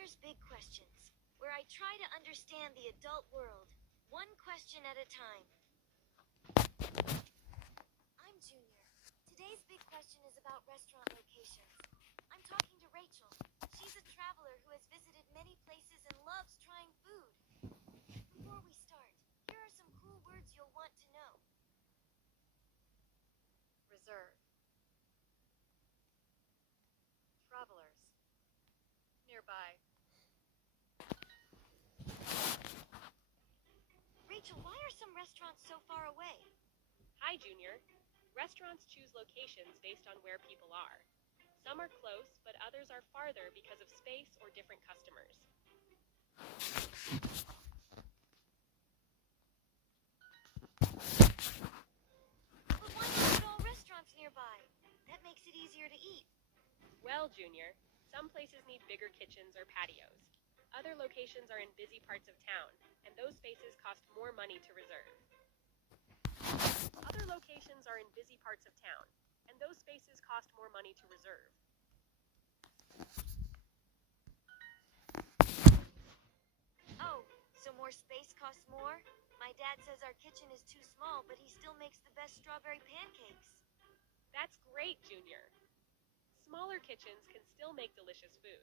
Junior's Big Questions, where I try to understand the adult world, one question at a time. I'm Junior. Today's big question is about restaurant locations. I'm talking to Rachel. She's a traveler who has visited many places and loves trying food. Before we start, here are some cool words you'll want to know. Reserve. Travelers. Nearby. Rachel, why are some restaurants so far away? Hi, Junior. Restaurants choose locations based on where people are. Some are close, but others are farther because of space or different customers. But why not put all restaurants nearby? That makes it easier to eat. Well, Junior, some places need bigger kitchens or patios. Other locations are in busy parts of town, and those spaces cost more money to reserve. Other locations are in busy parts of town, and those spaces cost more money to reserve. Oh, so more space costs more? My dad says our kitchen is too small, but he still makes the best strawberry pancakes. That's great, Junior. Smaller kitchens can still make delicious food.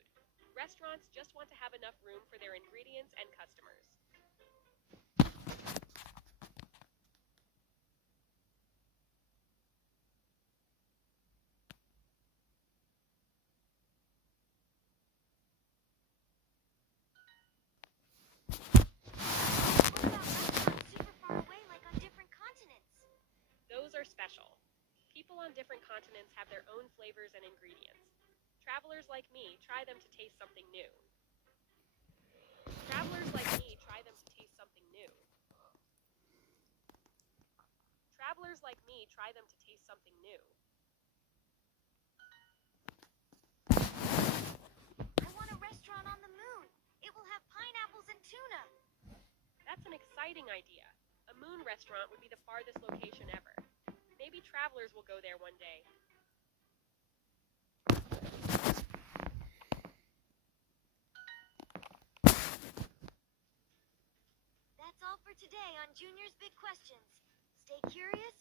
Restaurants just want to have enough room for their ingredients and customers. What about restaurants super far away, like on different continents? Those are special. People on different continents have their own flavors and ingredients. Travelers like me try them to taste something new. Travelers like me try them to taste something new. Travelers like me try them to taste something new. I want a restaurant on the moon. It will have pineapples and tuna. That's an exciting idea. A moon restaurant would be the farthest location ever. Maybe travelers will go there one day. That's all for today on Junior's Big Questions. Stay curious